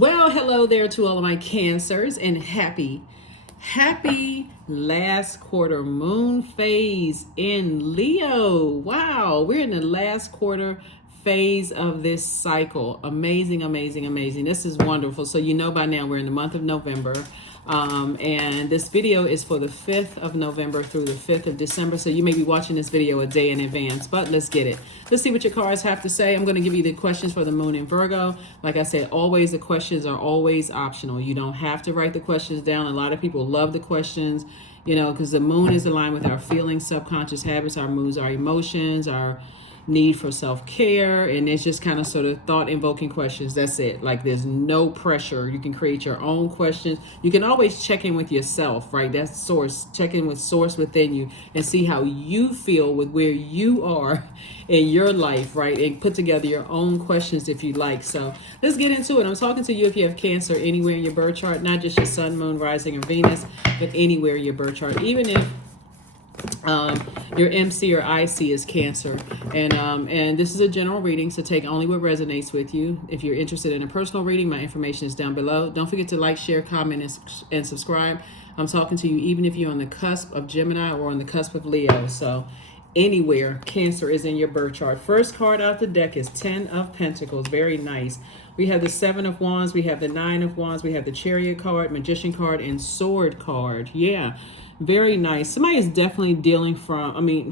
Well, hello there to all of my Cancers and happy last quarter moon phase in Leo. Wow, we're in the last quarter phase of this cycle. Amazing, amazing, amazing. This is wonderful. So you know by now we're in the month of November. And this video is for the 5th of November through the 5th of December. So you may be watching this video a day in advance, but let's get it. Let's see what your cards have to say. I'm going to give you the questions for the moon in Virgo. Like I said, always the questions are always optional. You don't have to write the questions down. A lot of people love the questions, you know, because the moon is aligned with our feelings, subconscious habits, our moods, our emotions, our need for self-care, and it's just kind of sort of thought-invoking questions. That's it. Like, there's no pressure. You can create your own questions. You can always check in with yourself, right? That's source. Check in with source within you and see how you feel with where you are in your life, right? And put together your own questions if you like. So let's get into it. I'm talking to you if you have Cancer anywhere in your birth chart, not just your sun, moon, rising, or Venus, but anywhere in your birth chart, even if your MC or IC is Cancer, and this is a general reading, so take only what resonates with you. If you're interested in a personal reading, my information is down below. Don't forget to like, share, comment, and subscribe. I'm talking to you even if you're on the cusp of Gemini or on the cusp of Leo. So anywhere Cancer is in your birth chart. First card out the deck is 10 of Pentacles. Very nice. We have the 7 of Wands, we have the 9 of Wands, we have the Chariot card, Magician card, and Sword card. Yeah. Very nice. Somebody is definitely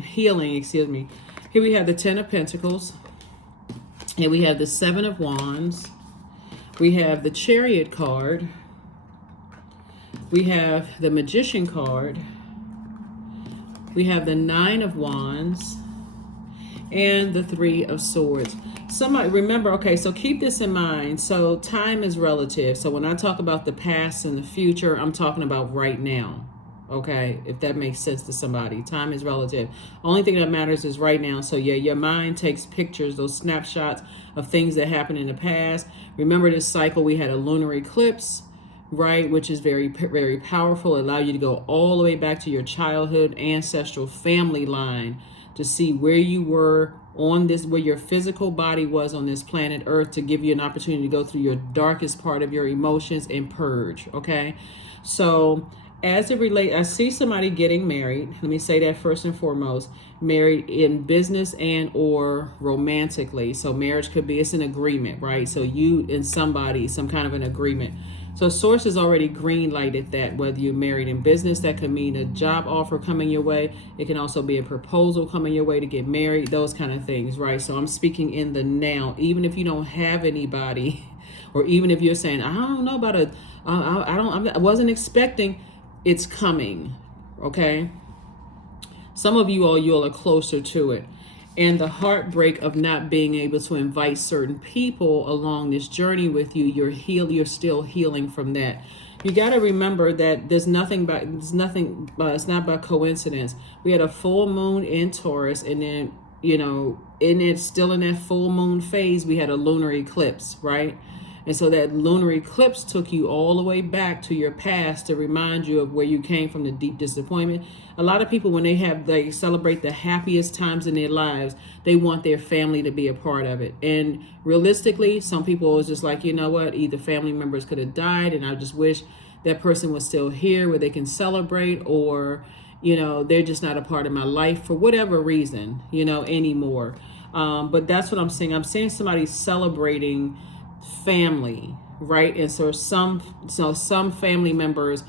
healing, excuse me. Here we have the 10 of Pentacles. Here we have the 7 of Wands. We have the Chariot card. We have the Magician card. We have the 9 of Wands. And the 3 of Swords. Somebody remember, okay, so keep this in mind. So time is relative. So when I talk about the past and the future, I'm talking about right now. Okay, if that makes sense to somebody. Time is relative. Only thing that matters is right now. So yeah, your mind takes pictures, those snapshots of things that happened in the past. Remember this cycle, we had a lunar eclipse, right, which is very, very powerful. It allowed you to go all the way back to your childhood ancestral family line to see where you were on this, where your physical body was on this planet Earth, to give you an opportunity to go through your darkest part of your emotions and purge. Okay, so as it relates, I see somebody getting married. Let me say that first and foremost. Married in business and or romantically. So marriage could be, it's an agreement, right? So you and somebody, some kind of an agreement. So source has already green lighted that. Whether you're married in business, that could mean a job offer coming your way. It can also be a proposal coming your way to get married, those kind of things, right? So I'm speaking in the now. Even if you don't have anybody, or even if you're saying, I don't know about I wasn't expecting, it's coming. Okay, some of you all are closer to it, and the heartbreak of not being able to invite certain people along this journey with you, you're still healing from that. You got to remember that it's not by coincidence. We had a full moon in Taurus, and then, you know, still in that full moon phase, we had a lunar eclipse, right? And so that lunar eclipse took you all the way back to your past to remind you of where you came from, the deep disappointment. A lot of people, when they celebrate the happiest times in their lives, they want their family to be a part of it. And realistically, some people was just like, you know what, either family members could have died and I just wish that person was still here where they can celebrate, or, you know, they're just not a part of my life for whatever reason, you know, anymore. But that's what I'm saying. I'm seeing somebody celebrating family, right? And so some family members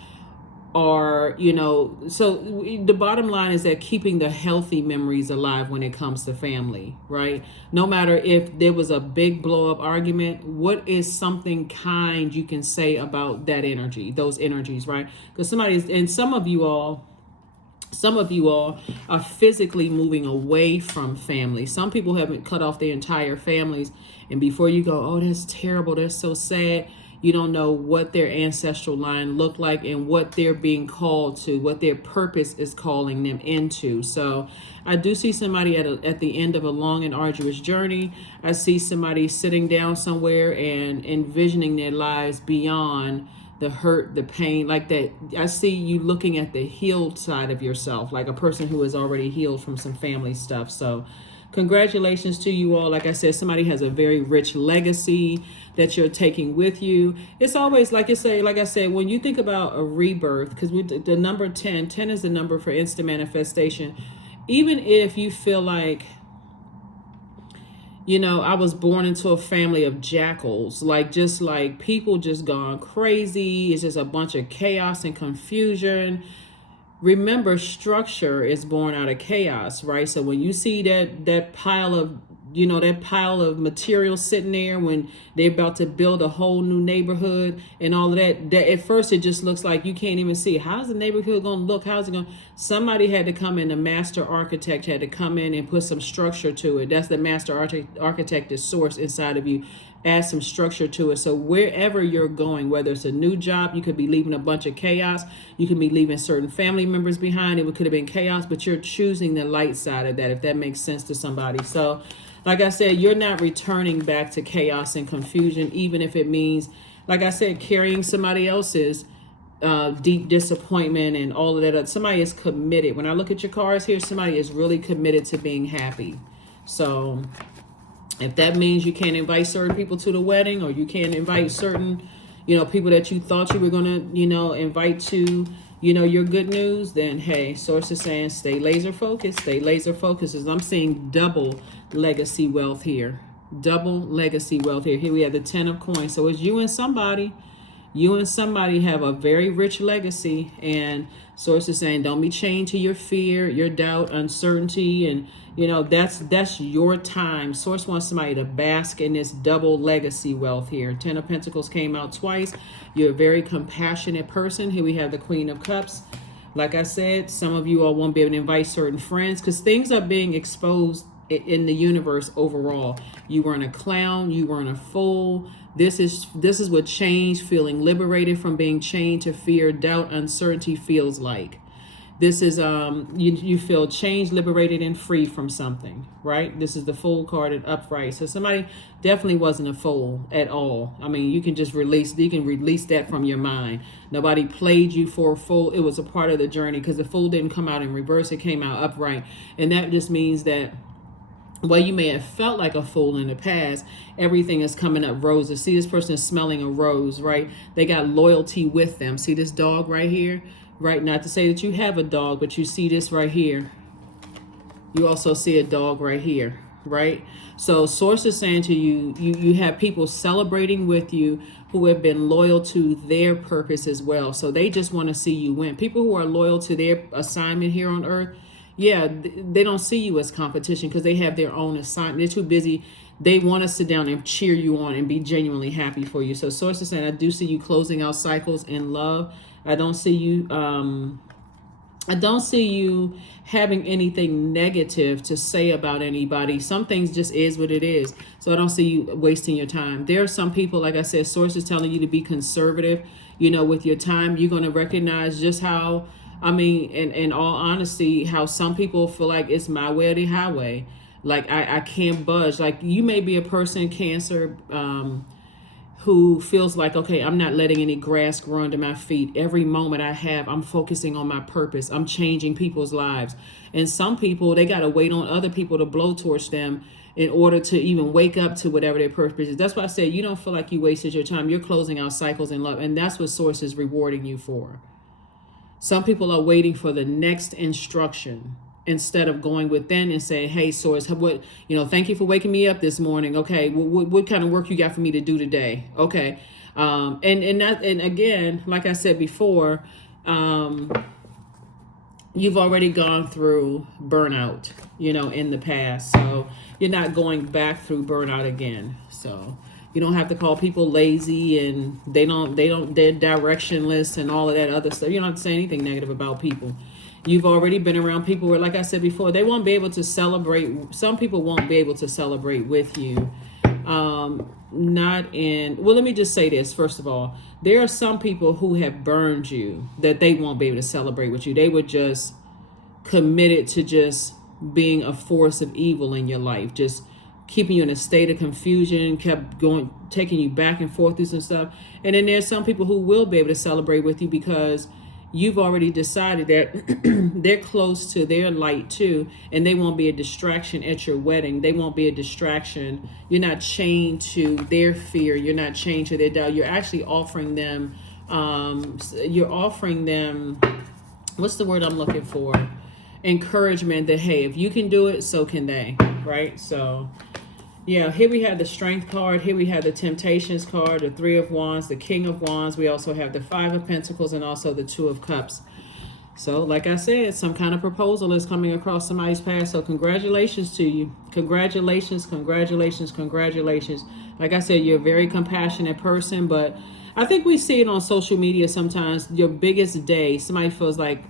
are, you know, so the bottom line is that keeping the healthy memories alive when it comes to family, right? No matter if there was a big blow up argument, what is something kind you can say about that energy, those energies, right? Because some of you all are physically moving away from family. Some people haven't cut off their entire families. And before you go, oh, that's terrible, that's so sad, you don't know what their ancestral line looked like and what they're being called to, what their purpose is calling them into. So I do see somebody at the end of a long and arduous journey. I see somebody sitting down somewhere and envisioning their lives beyond the hurt, the pain, like that. I see you looking at the healed side of yourself, like a person who is already healed from some family stuff. So congratulations to you all. Like I said, somebody has a very rich legacy that you're taking with you. It's always like I said, when you think about a rebirth, because the number 10 is the number for instant manifestation. Even if you feel like, I was born into a family of jackals, just like people just gone crazy. It's just a bunch of chaos and confusion. Remember, structure is born out of chaos, right? So when you see that pile of material sitting there, when they're about to build a whole new neighborhood and all of that at first it just looks like you can't even see how's the neighborhood going to look, how's it going. Somebody had to come in, the master architect had to come in and put some structure to it. That's the master architect is source inside of you. Add some structure to it. So wherever you're going, whether it's a new job, you could be leaving a bunch of chaos. You can be leaving certain family members behind. It could have been chaos, but you're choosing the light side of that, if that makes sense to somebody. So like I said, you're not returning back to chaos and confusion, even if it means, like I said, carrying somebody else's deep disappointment and all of that. Somebody is committed. When I look at your cards here, somebody is really committed to being happy. So if that means you can't invite certain people to the wedding, or you can't invite certain, people that you thought you were going to, invite to, your good news, then hey, source is saying stay laser focused. Stay laser focused. As I'm seeing double legacy wealth here. Double legacy wealth here. Here we have the 10 of coins. So it's you and somebody. You and somebody have a very rich legacy, and source is saying don't be chained to your fear, your doubt, uncertainty, and that's your time. Source wants somebody to bask in this double legacy wealth here. 10 of Pentacles came out twice. You're a very compassionate person. Here we have the Queen of Cups. Like I said, some of you all won't be able to invite certain friends because things are being exposed in the universe overall. You weren't a clown, you weren't a fool. This is what change, feeling liberated from being chained to fear, doubt, uncertainty feels like. This is you feel changed, liberated, and free from something, right? This is the Fool card and upright. So somebody definitely wasn't a fool at all. I mean, you can release that from your mind. Nobody played you for a fool. It was a part of the journey, because the Fool didn't come out in reverse, it came out upright. And that just means that while you may have felt like a fool in the past, everything is coming up roses. See, this person is smelling a rose, right? They got loyalty with them. See this dog right here, right? Not to say that you have a dog, but you see this right here. You also see a dog right here, right? So source is saying to you, you have people celebrating with you who have been loyal to their purpose as well. So they just want to see you win. People who are loyal to their assignment here on earth, yeah, they don't see you as competition because they have their own assignment. They're too busy. They want to sit down and cheer you on and be genuinely happy for you. So source is saying, I do see you closing out cycles in love. I don't see you having anything negative to say about anybody. Some things just is what it is. So I don't see you wasting your time. There are some people, like I said, source is telling you to be conservative, with your time. You're going to recognize just how, in all honesty, how some people feel like it's my way or the highway. Like I can't budge. Like you may be a person, Cancer, who feels like, okay, I'm not letting any grass grow under my feet. Every moment I have, I'm focusing on my purpose. I'm changing people's lives. And some people, they got to wait on other people to blowtorch them in order to even wake up to whatever their purpose is. That's why I say you don't feel like you wasted your time. You're closing out cycles in love. And that's what source is rewarding you for. Some people are waiting for the next instruction instead of going within and saying, hey, source, what, thank you for waking me up this morning. Okay, what kind of work you got for me to do today? Okay. And again, like I said before, you've already gone through burnout, in the past. So you're not going back through burnout again. So you don't have to call people lazy and they're directionless and all of that other stuff. You don't have to say anything negative about people. You've already been around people where, like I said before, they won't be able to celebrate. Some people won't be able to celebrate with you. Well, let me just say this. First of all, there are some people who have burned you that they won't be able to celebrate with you. They were just committed to just being a force of evil in your life, just keeping you in a state of confusion, kept taking you back and forth through some stuff. And then there's some people who will be able to celebrate with you because you've already decided that they're close to their light too, and they won't be a distraction at your wedding. They won't be a distraction. You're not chained to their fear. You're not chained to their doubt. You're actually offering them, what's the word I'm looking for? Encouragement that, hey, if you can do it, so can they, right? So yeah, here we have the Strength card. Here we have the Temptations card, the Three of Wands, the King of Wands. We also have the Five of Pentacles and also the Two of Cups. So like I said, some kind of proposal is coming across somebody's path. So congratulations to you. Congratulations, congratulations, congratulations. Like I said, you're a very compassionate person, but I think we see it on social media sometimes. Your biggest day, somebody feels like,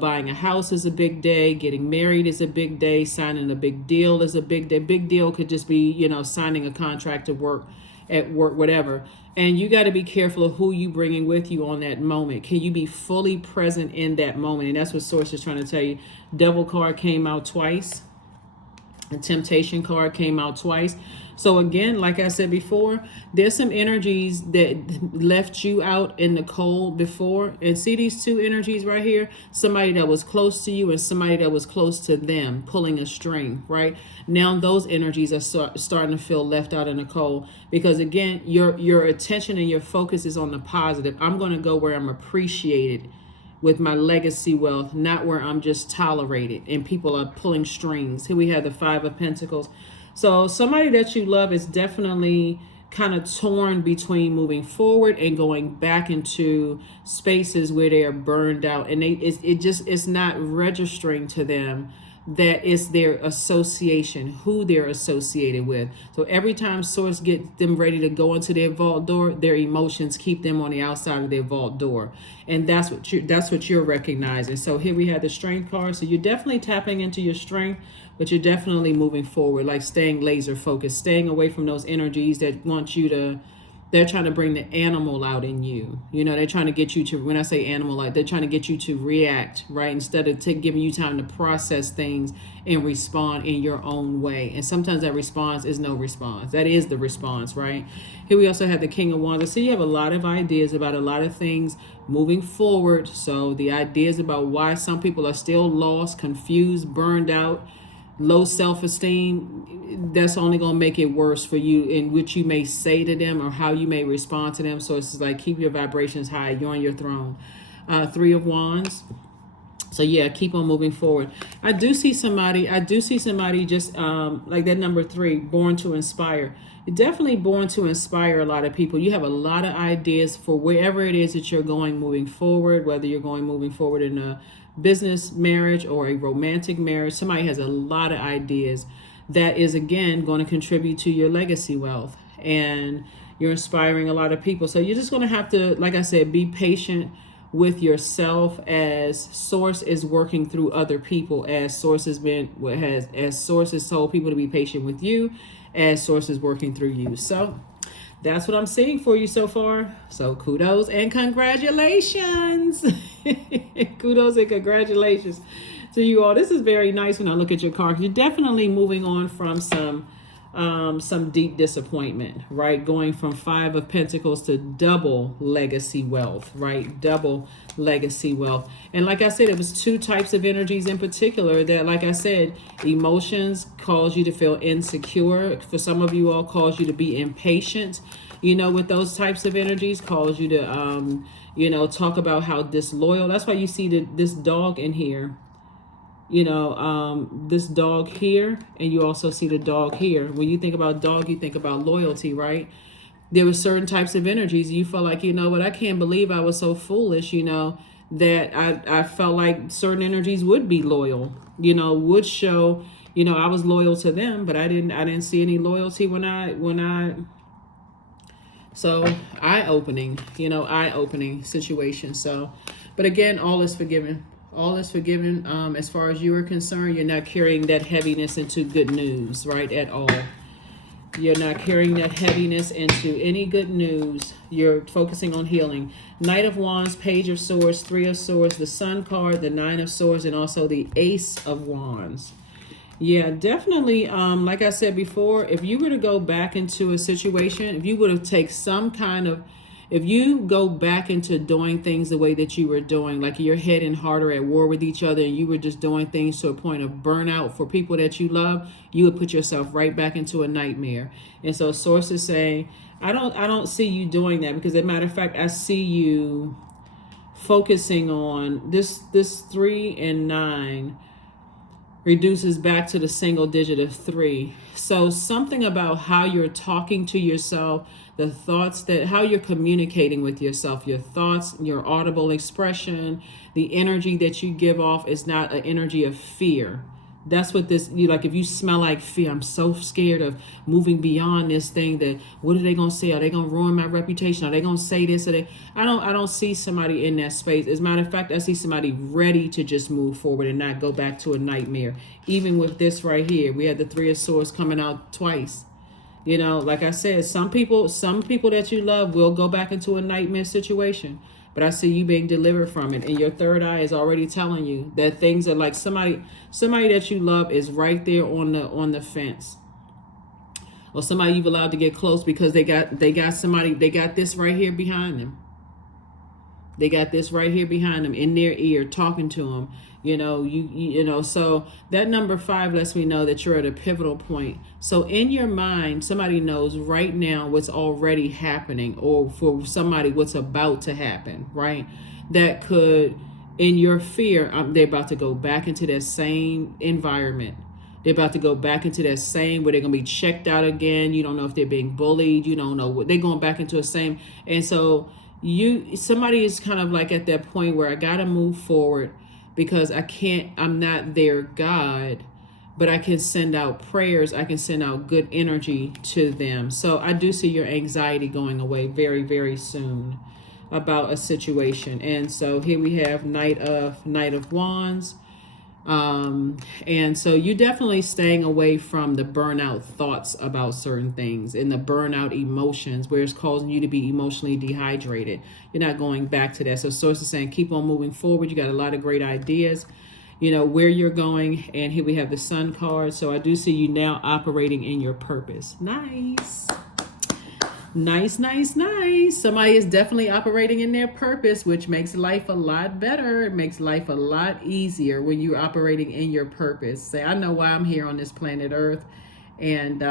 buying a house is a big day, getting married is a big day, signing a big deal is a big day. Big deal could just be, signing a contract to work at work, whatever. And you got to be careful of who you bringing with you on that moment. Can you be fully present in that moment? And that's what Source is trying to tell you. Devil card came out twice. The Temptation card came out twice. So again, like I said before, there's some energies that left you out in the cold before. And see these two energies right here? Somebody that was close to you and somebody that was close to them, pulling a string, right? Now those energies are starting to feel left out in the cold. Because again, your attention and your focus is on the positive. I'm going to go where I'm appreciated with my legacy wealth, not where I'm just tolerated and people are pulling strings. Here we have the Five of Pentacles. So somebody that you love is definitely kind of torn between moving forward and going back into spaces where they are burned out, and it's not registering to them that it's their association, who they're associated with. So every time Source gets them ready to go into their vault door, their emotions keep them on the outside of their vault door, and that's what you're recognizing. So here we have the Strength card. So you're definitely tapping into your strength, but you're definitely moving forward, like staying laser focused, staying away from those energies that want you to, they're trying to bring the animal out in you. They're trying to get you to, when I say animal, like they're trying to get you to react, right? Instead of giving you time to process things and respond in your own way. And sometimes that response is no response. That is the response, right? Here we also have the King of Wands. So you have a lot of ideas about a lot of things moving forward. So the ideas about why some people are still lost, confused, burned out, low self-esteem, that's only going to make it worse for you in which you may say to them or how you may respond to them. So it's like, keep your vibrations high. You're on your throne. Three of Wands. So yeah, keep on moving forward. I do see somebody just like that number 3, born to inspire. You're definitely born to inspire a lot of people. You have a lot of ideas for wherever it is that you're going moving forward, whether you're moving forward in a business marriage or a romantic marriage. Somebody has a lot of ideas that is, again, going to contribute to your legacy wealth, and you're inspiring a lot of people. So you're just going to have to, like I said, be patient with yourself as Source is working through other people, as Source has told people to be patient with you, as Source is working through you. So that's what I'm seeing for you so far. So kudos and congratulations. Kudos and congratulations to you all. This is very nice when I look at your card. You're definitely moving on from some deep disappointment, right? Going from Five of Pentacles to double legacy wealth, right? Double legacy wealth. And like I said, it was two types of energies in particular that, like I said, emotions cause you to feel insecure. For some of you all, cause you to be impatient, with those types of energies, cause you to, talk about how disloyal. That's why you see this dog in here. This dog here, and you also see the dog here. When you think about dog, you think about loyalty, right? There were certain types of energies you felt like, I can't believe I was so foolish, that I felt like certain energies would be loyal, would show, I was loyal to them, but I didn't see any loyalty so eye-opening situation. So, but again, all is forgiven. All is forgiven. As far as you are concerned, you're not carrying that heaviness into good news, right? At all. You're not carrying that heaviness into any good news. You're focusing on healing. Knight of Wands, Page of Swords, Three of Swords, the Sun card, the Nine of Swords, and also the Ace of Wands. Yeah, definitely. Like I said before, if you were to go back into a situation, if you would have taken some kind of, If you go back into doing things the way that you were doing, like you're heading harder at war with each other, and you were just doing things to a point of burnout for people that you love, you would put yourself right back into a nightmare. And so sources say, I don't see you doing that, because as a matter of fact, I see you focusing on this 3 and 9 reduces back to the single digit of 3. So something about how you're talking to yourself, the thoughts that, how you're communicating with yourself, your thoughts, your audible expression, the energy that you give off is not an energy of fear. That's what this, you like, if you smell like fear, I'm so scared of moving beyond this thing, that what are they going to say? Are they going to ruin my reputation? Are they going to say this? I don't see somebody in that space. As a matter of fact, I see somebody ready to just move forward and not go back to a nightmare. Even with this right here, we had the 3 of Swords coming out twice. You know, like I said, some people that you love will go back into a nightmare situation. But I see you being delivered from it. And your third eye is already telling you that things are like somebody that you love is right there on the fence. Or somebody you've allowed to get close because they got this right here behind them. They got this right here behind them in their ear, talking to them. You know, so that number 5 lets me know that you're at a pivotal point. So in your mind, somebody knows right now what's already happening, or for somebody what's about to happen, right? That could, in your fear, they're about to go back into that same environment. They're about to go back into that same, where they're going to be checked out again. You don't know if they're being bullied. You don't know what they're going back into a same. And so somebody is kind of like at that point where I got to move forward, because I'm not their God, but I can send out prayers. I can send out good energy to them. So I do see your anxiety going away very, very soon about a situation. And so here we have Knight of Wands. And so you definitely staying away from the burnout thoughts about certain things and the burnout emotions where it's causing you to be emotionally dehydrated. You're not going back to that. So source is saying, keep on moving forward. You got a lot of great ideas, you know, where you're going. And here we have the Sun card. So I do see you now operating in your purpose. Nice. Somebody is definitely operating in their purpose, which makes life a lot better. It makes life a lot easier when you're operating in your purpose. Say, I know why I'm here on this planet Earth. And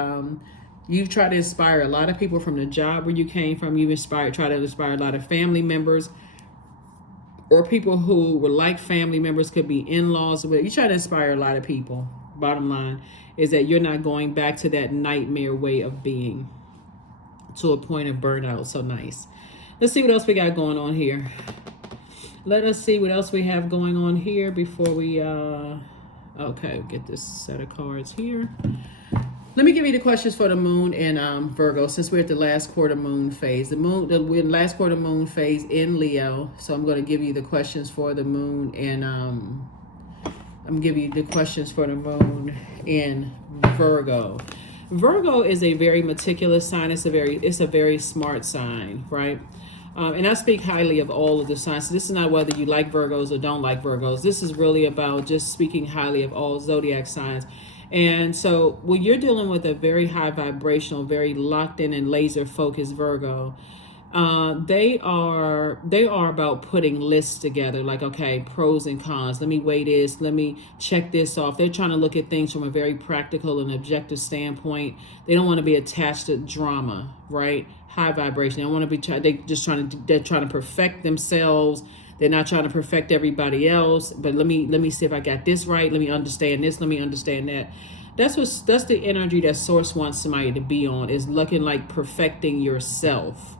you've tried to inspire a lot of people from the job where you came from. You've tried to inspire a lot of family members, or people who were like family members, could be in-laws. You try to inspire a lot of people. Bottom line is that you're not going back to that nightmare way of being, to a point of burnout. So nice. Let's see what else we got going on here. Let us see what else we have going on here before we okay, get this set of cards here. Let me give you the questions for the moon and Virgo, since we're at the last quarter moon phase. We're in last quarter moon phase in Leo. So I'm going to give you the questions for the moon, and I'm giving you the questions for the moon in Virgo. Virgo is a very meticulous sign. It's a very smart sign, right? And I speak highly of all of the signs. So this is not whether you like Virgos or don't like Virgos. This is really about just speaking highly of all zodiac signs. And so when you're dealing with a very high vibrational, very locked in and laser focused Virgo, they are about putting lists together, like, okay, pros and cons. Let me weigh this. Let me check this off. They're trying to look at things from a very practical and objective standpoint. They don't want to be attached to drama, right? High vibration. They don't want to be. They're trying to perfect themselves. They're not trying to perfect everybody else. But let me see if I got this right. Let me understand this. Let me understand that. That's the energy that Source wants somebody to be on, is looking like perfecting yourself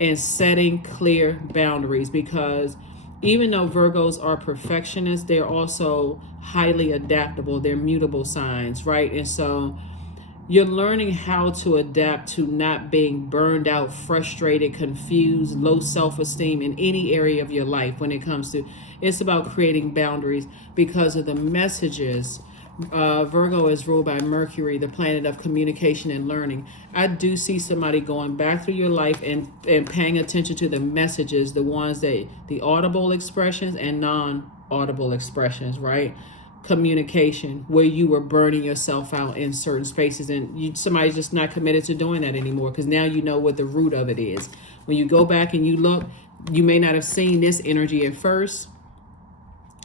and setting clear boundaries, because even though Virgos are perfectionists, they're also highly adaptable. They're mutable signs, right? And so you're learning how to adapt to not being burned out, frustrated, confused, low self-esteem in any area of your life. When it comes to, it's about creating boundaries because of the messages. Virgo is ruled by Mercury, the planet of communication and learning. I do see somebody going back through your life and paying attention to the messages, the ones that the audible expressions and non-audible expressions, right? Communication, where you were burning yourself out in certain spaces, and somebody's just not committed to doing that anymore, because now you know what the root of it is. when you go back and you look, you may not have seen this energy at first.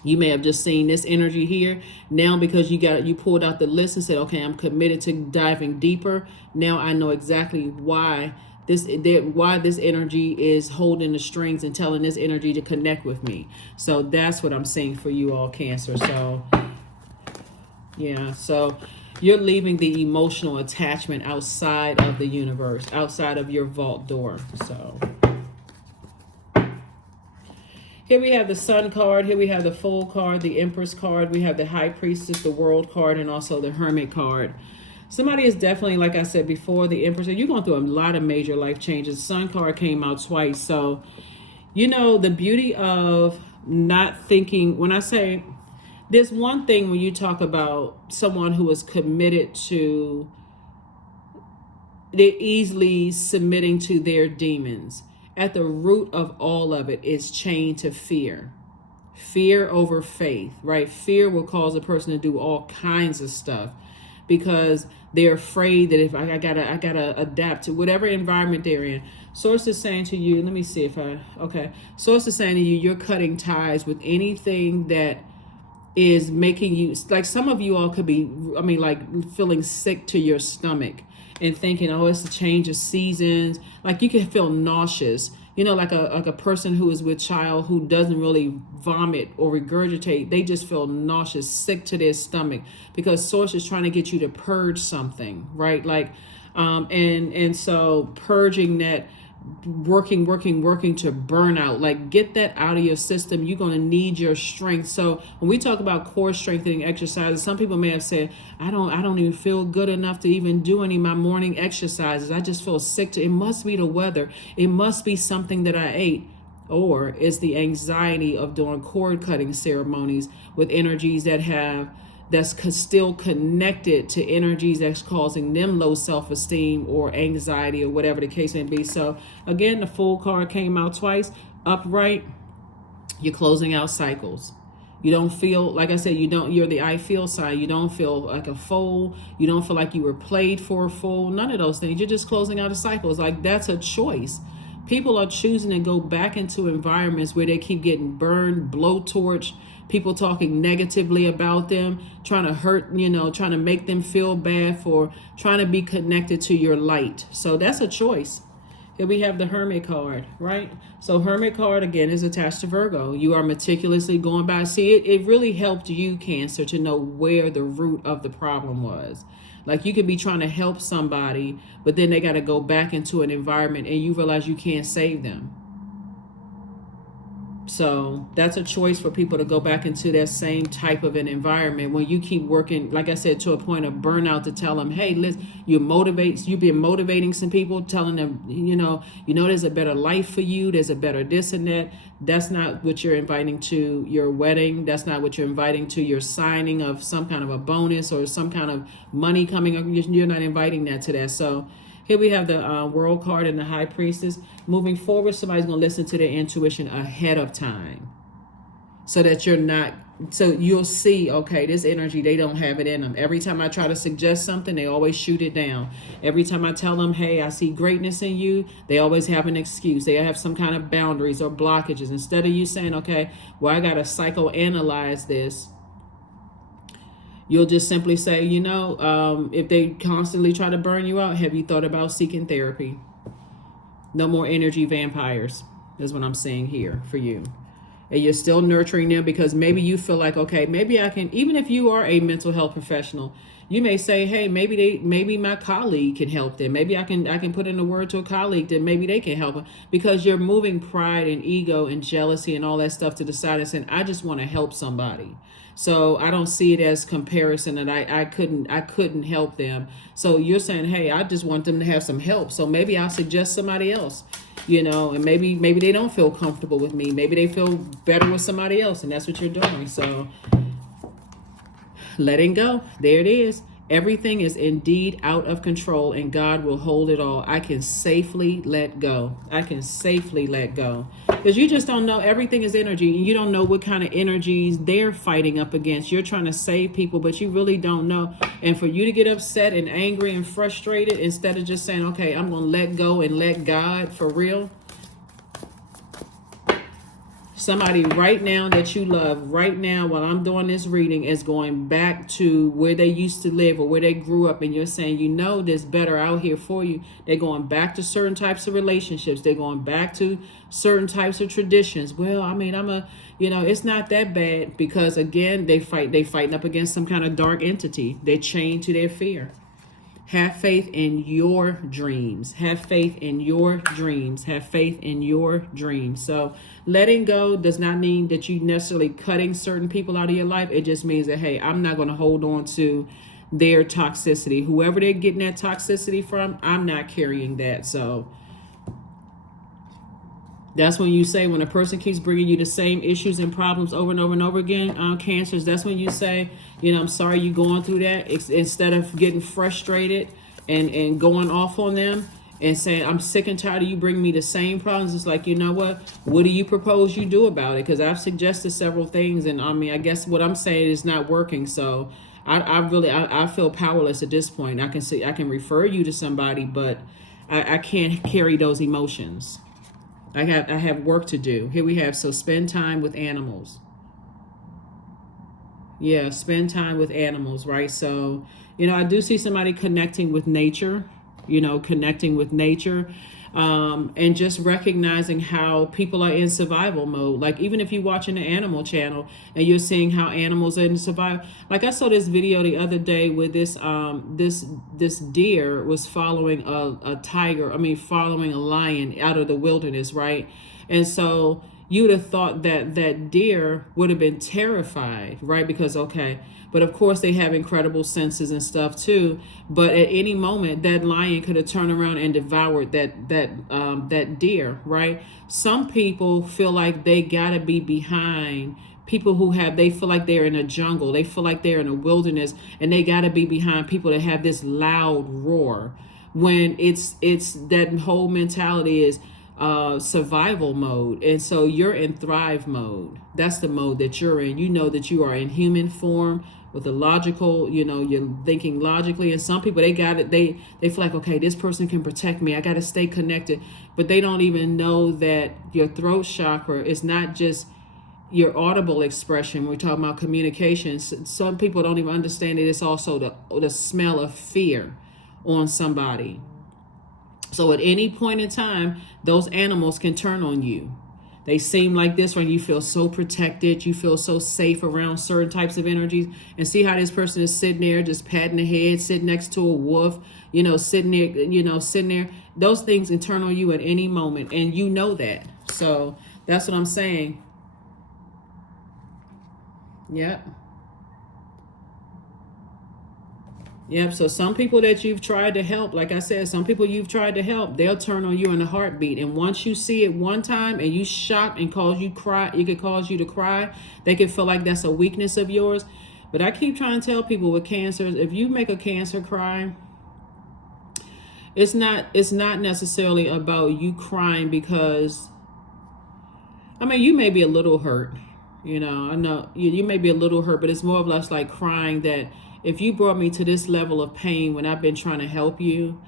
You may have just seen this energy here. Now, because you pulled out the list and said, okay, I'm committed to diving deeper. Now I know exactly why this energy is holding the strings and telling this energy to connect with me. So that's what I'm saying for you all, Cancer. So yeah, so you're leaving the emotional attachment outside of the universe, outside of your vault door. So here we have the Sun card. Here we have the Fool card, the Empress card. We have the High Priestess, the World card, and also the Hermit card. Somebody is definitely, like I said before, the Empress. You're going through a lot of major life changes. Sun card came out twice. So, you know, the beauty of not thinking, when I say, there's one thing when you talk about someone who is committed to, they're easily submitting to their demons. At the root of all of it is chained to fear. Fear over faith, right? Fear will cause a person to do all kinds of stuff because they're afraid that if I gotta adapt to whatever environment they're in. Source is saying to you, let me see if Source is saying to you, you're cutting ties with anything that is making you, like some of you all could be, like feeling sick to your stomach and thinking, oh, it's a change of seasons. Like you can feel nauseous, you know, like a person who is with child who doesn't really vomit or regurgitate. They just feel nauseous, sick to their stomach because Source is trying to get you to purge something, right? Like, and so purging that, working to burn out, like get that out of your system. You're going to need your strength. So when we talk about core strengthening exercises, some people may have said, I don't even feel good enough to even do any of my morning exercises. I just feel sick. It must be the weather. It must be something that I ate. Or it's the anxiety of doing cord cutting ceremonies with energies that's still connected to energies that's causing them low self-esteem or anxiety or whatever the case may be. So again, the Fool card came out twice. Upright, you're closing out cycles. You don't feel, like I said, you're the I feel sign. You don't feel like a fool. You don't feel like you were played for a fool. None of those things. You're just closing out a cycle. It's like that's a choice. People are choosing to go back into environments where they keep getting burned, blowtorch, people talking negatively about them, trying to hurt, trying to make them feel bad for trying to be connected to your light. So that's a choice. Here we have the Hermit card, right? So Hermit card, again, is attached to Virgo. You are meticulously going by. See, it really helped you, Cancer, to know where the root of the problem was. Like you could be trying to help somebody, but then they got to go back into an environment and you realize you can't save them. So that's a choice for people to go back into that same type of an environment when you keep working, like I said, to a point of burnout, to tell them, hey, listen, you've been motivating some people, telling them, there's a better life for you. There's a better this and that. That's not what you're inviting to your wedding. That's not what you're inviting to your signing of some kind of a bonus or some kind of money coming up. You're not inviting that to that. So here we have the World card and the High Priestess. Moving forward, somebody's going to listen to their intuition ahead of time so that you'll see, okay, this energy, they don't have it in them. Every time I try to suggest something, they always shoot it down. Every time I tell them, hey, I see greatness in you, they always have an excuse. They have some kind of boundaries or blockages. Instead of you saying, okay, well, I got to psychoanalyze this, you'll just simply say, if they constantly try to burn you out, have you thought about seeking therapy? No more energy vampires is what I'm saying here for you. And you're still nurturing them because maybe you feel like, okay, maybe I can, even if you are a mental health professional, you may say, hey, maybe my colleague can help them. Maybe I can put in a word to a colleague that maybe they can help them, because you're moving pride and ego and jealousy and all that stuff to the side and saying, I just want to help somebody. So I don't see it as comparison that I couldn't help them. So you're saying, hey, I just want them to have some help. So maybe I'll suggest somebody else, and maybe they don't feel comfortable with me. Maybe they feel better with somebody else, and that's what you're doing. So letting go. There it is. Everything is indeed out of control and God will hold it all. I can safely let go. I can safely let go. Because you just don't know. Everything is energy. And you don't know what kind of energies they're fighting up against. You're trying to save people, but you really don't know. And for you to get upset and angry and frustrated instead of just saying, okay, I'm going to let go and let God for real. Somebody right now that you love, right now while I'm doing this reading, is going back to where they used to live or where they grew up, and you're saying, you know, there's better out here for you. They're going back to certain types of relationships. They're going back to certain types of traditions. Well, I mean, it's not that bad, because again, they fighting up against some kind of dark entity. They're chained to their fear. Have faith in your dreams. Have faith in your dreams. Have faith in your dreams. So letting go does not mean that you necessarily cutting certain people out of your life. It just means that, hey, I'm not going to hold on to their toxicity. Whoever they're getting that toxicity from, I'm not carrying that. So that's when you say, when a person keeps bringing you the same issues and problems over and over and over again, Cancers, that's when you say, I'm sorry you're going through that. Instead of getting frustrated and going off on them and saying, I'm sick and tired of you bringing me the same problems. It's like, you know what do you propose you do about it? Because I've suggested several things, and I guess what I'm saying is not working. So I feel powerless at this point. I can refer you to somebody, but I can't carry those emotions. I have work to do. Here we have, so spend time with animals. Yeah, spend time with animals, right? So, I do see somebody connecting with nature, and just recognizing how people are in survival mode. Like, even if you're watching the Animal Channel and you're seeing how animals are in survival. Like, I saw this video the other day where this deer was following a tiger. Following a lion out of the wilderness, right? And so you'd have thought that deer would have been terrified, right? Because, but of course they have incredible senses and stuff too. But at any moment, that lion could have turned around and devoured that deer, right? Some people feel like they gotta be behind people they feel like they're in a jungle. They feel like they're in a wilderness, and they gotta be behind people that have this loud roar. When it's that whole mentality is survival mode. And so you're in thrive mode. That's the mode that you're in. You know that you are in human form with a logical, you're thinking logically. And some people, they got it. They feel like, okay, this person can protect me. I got to stay connected. But they don't even know that your throat chakra is not just your audible expression. We're talking about communications. Some people don't even understand that it's also the smell of fear on somebody. So at any point in time, those animals can turn on you. They seem like this when you feel so protected, you feel so safe around certain types of energies. And see how this person is sitting there just patting the head, sitting next to a wolf, sitting there. Those things can turn on you at any moment, and you know that. So that's what I'm saying. Yep. Yep. So some people that you've tried to help, like I said, some people you've tried to help, they'll turn on you in a heartbeat. And once you see it one time and you shock and cause you cry, it could cause you to cry. They could feel like that's a weakness of yours. But I keep trying to tell people with cancers, if you make a cancer cry, it's not necessarily about you crying because, you may be a little hurt. I know you may be a little hurt, but it's more of less like crying that, if you brought me to this level of pain when I've been trying to help you,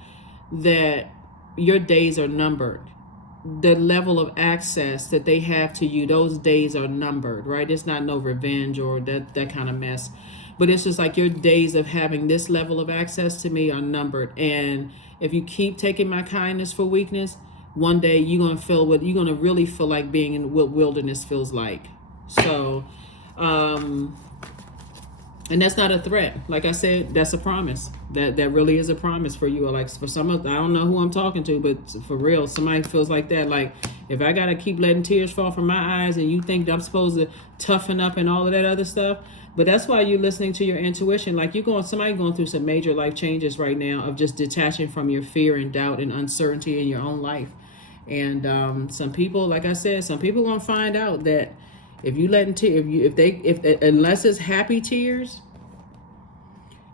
that your days are numbered. The level of access that they have to you, those days are numbered, right? It's not no revenge or that kind of mess. But it's just like your days of having this level of access to me are numbered. And if you keep taking my kindness for weakness, one day you're gonna really feel like being in what wilderness feels like. So, and that's not a threat. Like I said, that's a promise. That really is a promise for you. Like for some of, I don't know who I'm talking to, but for real, somebody feels like that. Like if I gotta keep letting tears fall from my eyes, and you think that I'm supposed to toughen up and all of that other stuff, but that's why you're listening to your intuition. Like somebody going through some major life changes right now of just detaching from your fear and doubt and uncertainty in your own life. And some people, like I said, some people gonna find out that if you letting unless it's happy tears,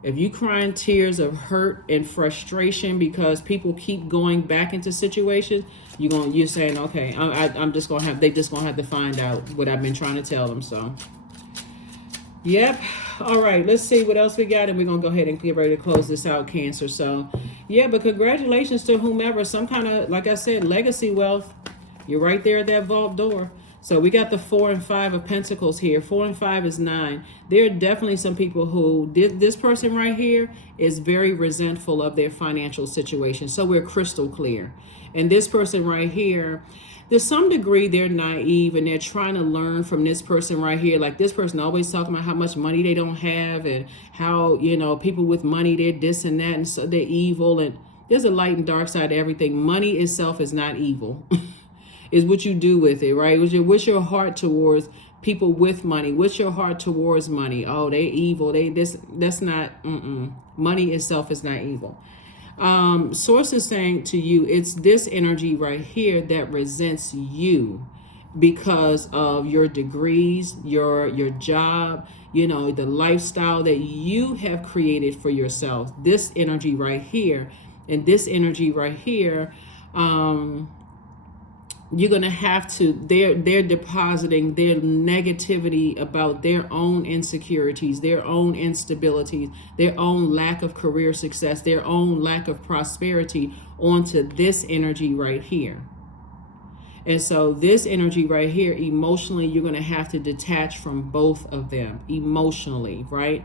if you crying tears of hurt and frustration because people keep going back into situations, you're saying, okay, they just gonna have to find out what I've been trying to tell them. So, yep. All right, let's see what else we got, and we're gonna go ahead and get ready to close this out, Cancer. So, yeah, but congratulations to whomever, some kind of, like I said, legacy wealth. You're right there at that vault door. So we got the 4 and 5 of Pentacles here. 4 and 5 is 9. There are definitely some people who this person right here is very resentful of their financial situation. So we're crystal clear. And this person right here, there's some degree they're naive and they're trying to learn from this person right here. Like this person always talking about how much money they don't have and how, you know, people with money, they're this and that and so they're evil. And there's a light and dark side to everything. Money itself is not evil. Is what you do with it, right? What's your heart towards people with money? What's your heart towards money? Oh, they evil. That's not, money itself is not evil. Source is saying to you, it's this energy right here that resents you because of your degrees, your job, you know, the lifestyle that you have created for yourself. This energy right here and this energy right here, you're going to have to, they're depositing their negativity about their own insecurities, their own instabilities, their own lack of career success, their own lack of prosperity onto this energy right here. And so this energy right here, emotionally, you're going to have to detach from both of them emotionally, right?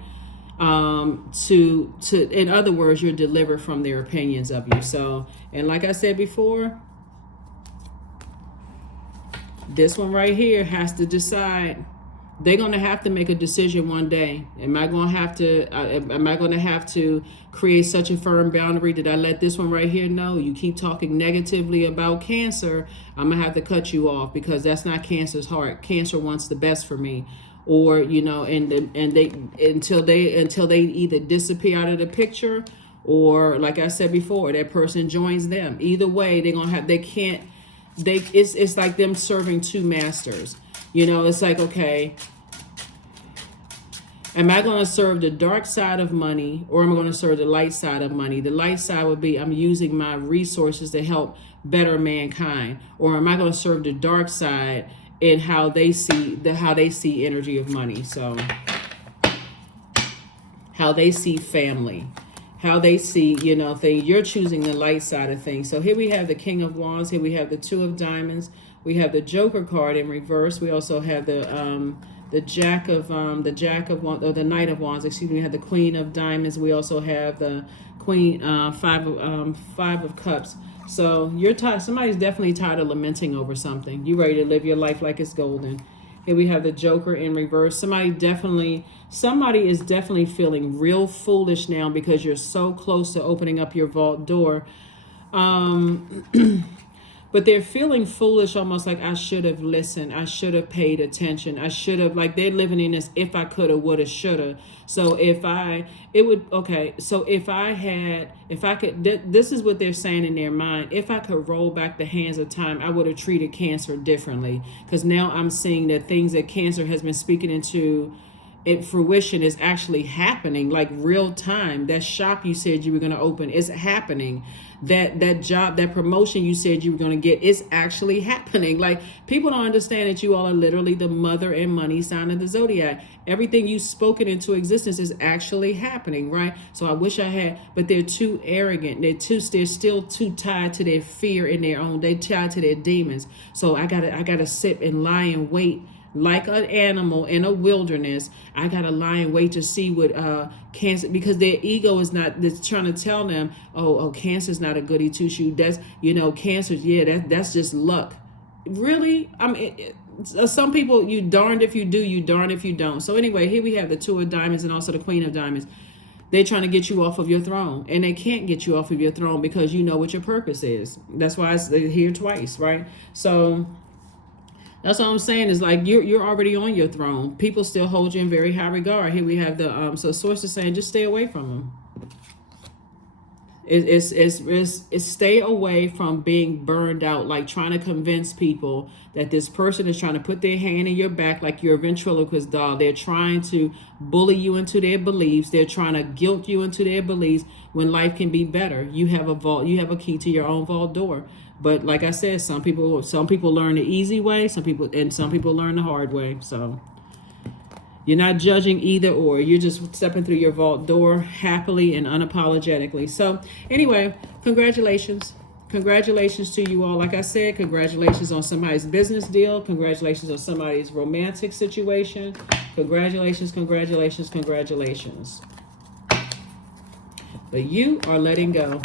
In other words, you're delivered from their opinions of you. So, and like I said before, this one right here has to decide. They're going to have to make a decision one day. Am I going to have to create such a firm boundary that I let this one right here know? You keep talking negatively about Cancer, I'm going to have to cut you off because that's not Cancer's heart. Cancer wants the best for me. Or, you know, and they until they either disappear out of the picture or, like I said before, that person joins them. Either way, it's like them serving two masters. You know, it's like, okay, am I going to serve the dark side of money or am I going to serve the light side of money? The light side would be I'm using my resources to help better mankind. Or am I going to serve the dark side in how they see energy of money? So how they see family, how they see, you know, things. You're choosing the light side of things. So here we have the King of Wands. Here we have the Two of Diamonds. We have the Joker card in reverse. We also have the Jack of Wands, or the Knight of Wands. Excuse me. We have the Queen of Diamonds. We also have the Queen Five of Cups. So you're tired. Somebody's definitely tired of lamenting over something. You're ready to live your life like it's golden. Here we have the Joker in reverse. Somebody is definitely feeling real foolish now because you're so close to opening up your vault door. But they're feeling foolish, almost like I should have listened. I should have paid attention. I should have, like they're living in this if I coulda, woulda, shoulda. So this is what they're saying in their mind. If I could roll back the hands of time, I would have treated Cancer differently. Because now I'm seeing that things that Cancer has been speaking into fruition is actually happening, like real time. That shop you said you were going to open is happening. That job, that promotion you said you were going to get is actually happening. Like, people don't understand that you all are literally the mother and money sign of the Zodiac. Everything you've spoken into existence is actually happening, right? So I wish I had, but they're too arrogant. They're still too tied to their fear in their own. They're tied to their demons. So I gotta sit and lie and wait like an animal in a wilderness. I gotta lie and wait to see what Cancer, because their ego is not, that's trying to tell them, oh, Cancer's not a goody two shoe. That's, you know, Cancer's, that's just luck. Really? I mean, some people, you darned if you do, you darned if you don't. So anyway, here we have the Two of Diamonds and also the Queen of Diamonds. They're trying to get you off of your throne, and they can't get you off of your throne because you know what your purpose is. That's why it's here twice, right? So that's all I'm saying is, like, you're already on your throne. People still hold you in very high regard. Here we have the so source is saying just stay away from them. It's stay away from being burned out, like trying to convince people that this person is trying to put their hand in your back like you're a ventriloquist doll. They're trying to bully you into their beliefs. They're trying to guilt you into their beliefs when life can be better. You have a vault. You have a key to your own vault door. But like I said, some people learn the easy way, some people learn the hard way. So you're not judging either or. You're just stepping through your vault door happily and unapologetically. So anyway, congratulations. Congratulations to you all. Like I said, congratulations on somebody's business deal. Congratulations on somebody's romantic situation. Congratulations, congratulations, congratulations. But you are letting go.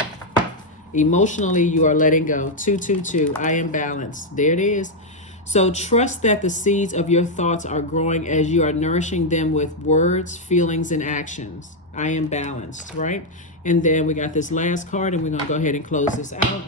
Emotionally, you are letting go. 222, I am balanced. There it is. So trust that the seeds of your thoughts are growing as you are nourishing them with words, feelings, and actions. I am balanced, right? And then we got this last card, and we're going to go ahead and close this out.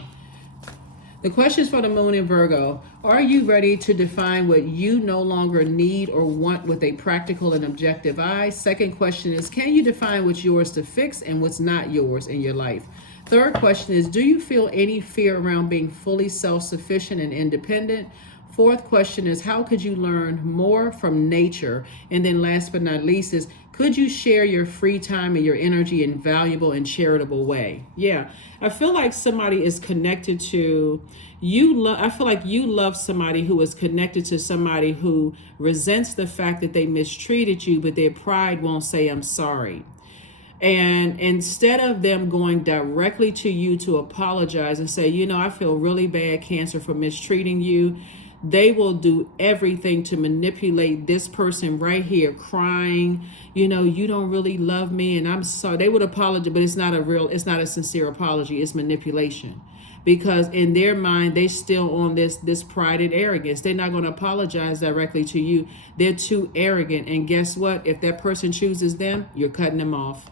The questions for the moon in Virgo. Are you ready to define what you no longer need or want with a practical and objective eye? Second question is, can you define what's yours to fix and what's not yours in your life? Third question is, do you feel any fear around being fully self-sufficient and independent? Fourth question is, how could you learn more from nature? And then last but not least is, could you share your free time and your energy in valuable and charitable way? Yeah, I feel like somebody is connected to you. I feel like you love somebody who is connected to somebody who resents the fact that they mistreated you, but their pride won't say, I'm sorry. And instead of them going directly to you to apologize and say, you know, I feel really bad, Cancer, for mistreating you, they will do everything to manipulate this person right here, crying, you know, you don't really love me and I'm sorry. They would apologize, but it's not a sincere apology. It's manipulation. Because in their mind, they still on this pride and arrogance. They're not going to apologize directly to you. They're too arrogant. And guess what? If that person chooses them, you're cutting them off.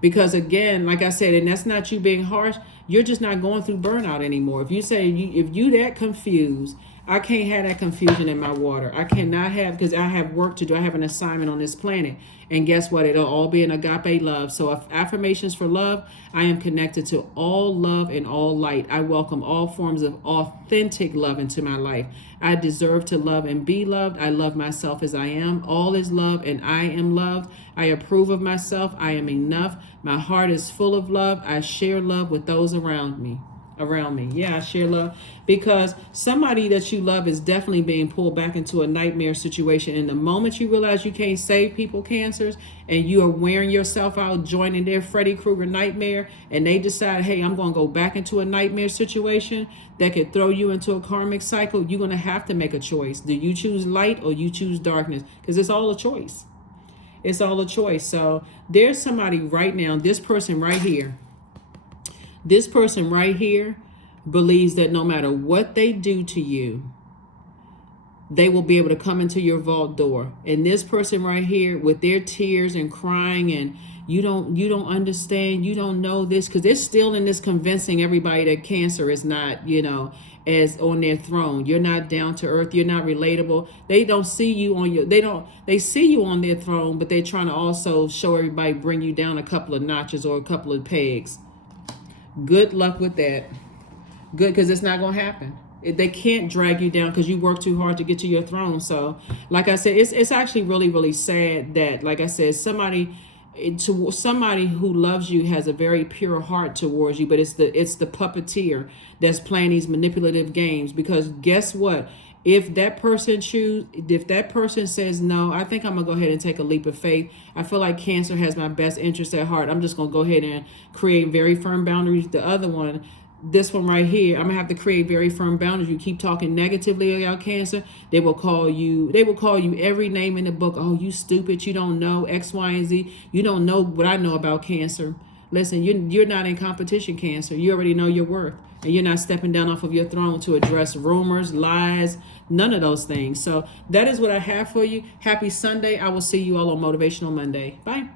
Because again, like I said, and that's not you being harsh, you're just not going through burnout anymore. If you say, if you that confused, I can't have that confusion in my water. I cannot have, because I have work to do. I have an assignment on this planet. And guess what? It'll all be in agape love. So affirmations for love, I am connected to all love and all light. I welcome all forms of authentic love into my life. I deserve to love and be loved. I love myself as I am. All is love and I am loved. I approve of myself. I am enough. My heart is full of love. I share love with those around me. Yeah, I share love, because somebody that you love is definitely being pulled back into a nightmare situation. And the moment you realize you can't save people, Cancers, and you are wearing yourself out, joining their Freddy Krueger nightmare, and they decide, hey, I'm going to go back into a nightmare situation that could throw you into a karmic cycle, you're going to have to make a choice. Do you choose light or you choose darkness? Because it's all a choice. It's all a choice. So there's somebody right now, this person right here believes that no matter what they do to you, they will be able to come into your vault door. And this person right here, with their tears and crying, and you don't understand, you don't know this, because they're still in this convincing everybody that Cancer is not, you know, as on their throne. You're not down to earth. You're not relatable. They don't see you on they see you on their throne, but they're trying to also show everybody, bring you down a couple of notches or a couple of pegs. Good luck with that. Good, because it's not going to happen. They can't drag you down because you work too hard to get to your throne. So, like I said, it's actually really, really sad that, like I said, somebody who loves you has a very pure heart towards you, but it's the puppeteer that's playing these manipulative games. Because guess what? If that person says, no, I think I'm going to go ahead and take a leap of faith. I feel like Cancer has my best interest at heart. I'm just going to go ahead and create very firm boundaries. The other one, this one right here, I'm going to have to create very firm boundaries. You keep talking negatively about Cancer, they will call you every name in the book. Oh, you stupid. You don't know X, Y, and Z. You don't know what I know about Cancer. Listen, you're not in competition, Cancer. You already know your worth. And you're not stepping down off of your throne to address rumors, lies, none of those things. So that is what I have for you. Happy Sunday. I will see you all on Motivational Monday. Bye.